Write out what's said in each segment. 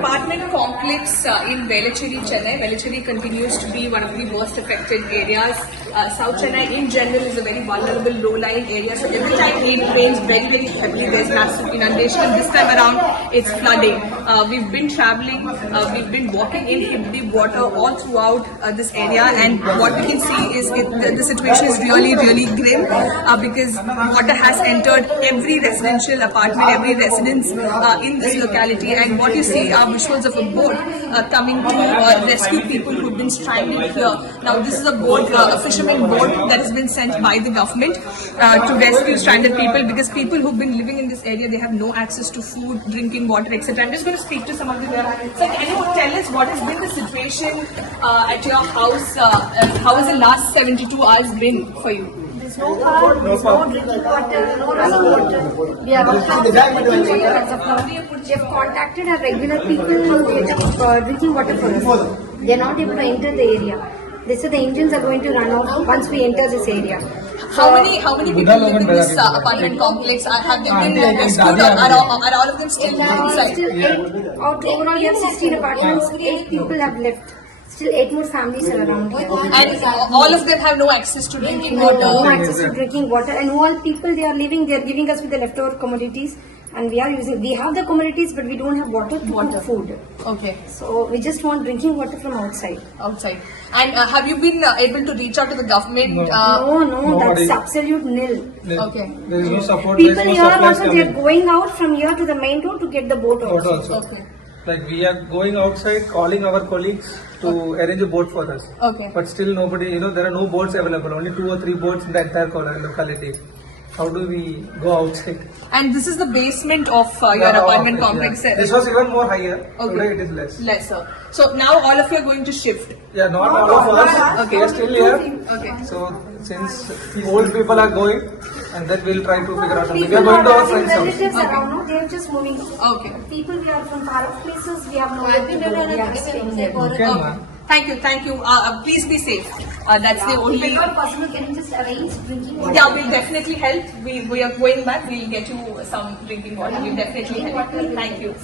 apartment complex in Velachery, Chennai. Velachery continues to be one of the worst affected areas. South Chennai in general is a very vulnerable low-lying area. So every time it rains very, very heavily, there's massive inundation. And this time around, it's flooding. We've been traveling, we've been walking in the water all throughout this area, and what we can see is the situation is really, really grim because water has entered every residential apartment, every residence in this locality. And what you see are visuals of a boat coming to rescue people who've been stranded here. Now, this is a boat, a fisherman boat that has been sent by the government to rescue stranded people, because people who've been living in this area, they have no access to food, drinking water, etc. I'm just going to speak to some of them. So, can you tell us what has been the situation at your house? How has the last 72 hours been for you? There's no power, there's no drinking water, no running water. We are not having drinking water as of now. We have contacted our regular people to get up drinking water for us. They are not able to enter the area. They said the engines are going to run off once we enter this area. How many people live in this apartment complex? Have they been rescued, or are all of them still inside? Still 8. Overall, we have 16 apartments. 8 people have left. Still 8 more families are around here. And all of them have no access to drinking water? No access to drinking water. And all people they are living, they are giving us with the leftover commodities. And we are using, we have the commodities, but we don't have water to cook food. Okay. So we just want drinking water from outside. Outside. And have you been able to reach out to the government? No, that's absolute nil. Okay. There is no support. People here also, they are going out from here to the main road to get the boat also. Okay. Like we are going outside, calling our colleagues to arrange a boat for us. Okay. But still nobody, there are no boats available. Only 2 or 3 boats in the entire locality. How do we go outside? And this is the basement of your apartment complex. Yeah. This was even more higher. Okay. Today it is less. Lesser. So now all of you are going to shift. Yeah, not all of us. Okay. We are still here. Okay. So since old people are going, and then we'll try to figure out something. We are going to our friends' house. Relatives around, no, they are just moving. Okay. People we are from far off places, we have no way to go. We are staying there. Okay, ma'am. Thank you. Please be safe. That's the only. If not possible, can you just arrange drinking water? Yeah, we'll definitely help. We are going back. We'll get you some drinking water. We'll definitely help. Thank you.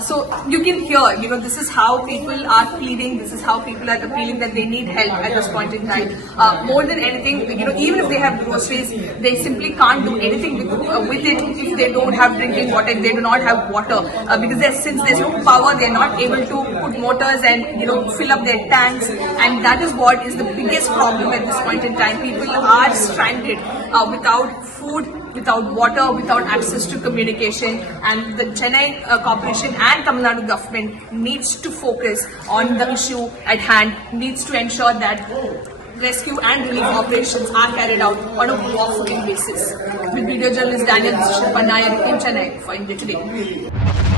So you can hear, this is how people are pleading. This is how people are appealing that they need help at this point in time. More than anything, even if they have groceries, they simply can't do anything with it if they don't have drinking water, if they do not have water. Because since there's no power, they're not able to put motors and fill up their tanks. And that is what is the biggest problem at this point in time. People are stranded without food, without water, without access to communication, and the Chennai Corporation and Tamil Nadu government needs to focus on the issue at hand, needs to ensure that rescue and relief operations are carried out on a more footing basis. With video journalist Daniel, this is Shilpa Nair in Chennai for India Today.